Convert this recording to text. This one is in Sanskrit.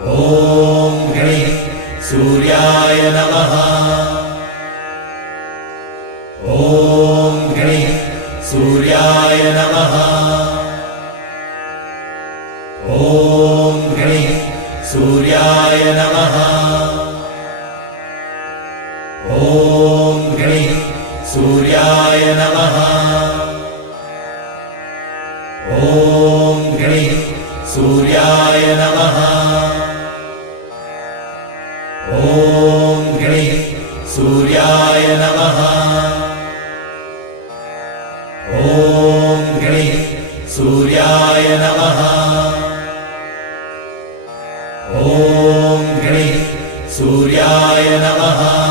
ॐ गणेश सूर्याय नमः। ॐ गणेश सूर्याय नमः। ॐ गणेश सूर्याय नमः। ॐ गणेश सूर्याय नमः। ॐ गणेश सूर्याय नमः। ॐ गणेश सूर्याय नमः। ॐ गणेश सूर्याय नमः। ॐ गणेश सूर्याय नमः।